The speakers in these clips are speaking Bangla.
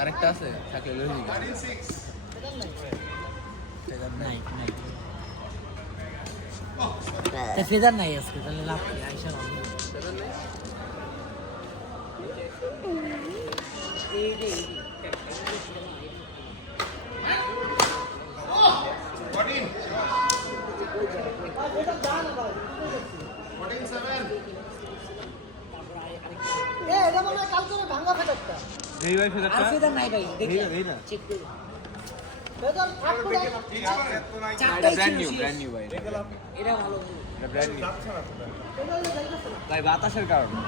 আরেকটা আছে থাকলে ফেদার নাই আজকে তাহলে লাভ কি আইসা ফেদার নাই ভাই দেখি চেক করুন এটা ভালো ভাই বাতাসের কারণে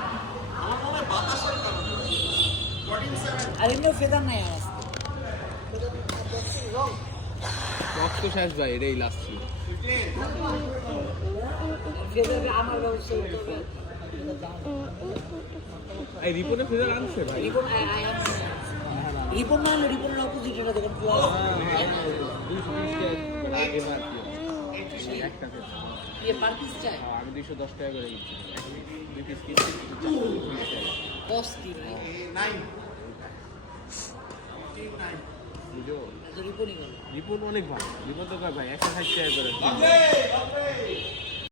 আর এমনিও ফেদার নাই আমার রক্ত শেষ ভাই এটাই লাস্ট ছিল ফেদার আমার ব্যবস্থা এই রিপনে ফেদার আনছে ভাই রিপন না রিপনের অপোজিট এটা দেখেন পার পিস চাই আমি 210 টাকা করে দিচ্ছি 2 পিস কস্ট কি ভাই 9 রিপনই গেল রিপন অনেক ভালো রিপন তো ভাই 160 টাকা করে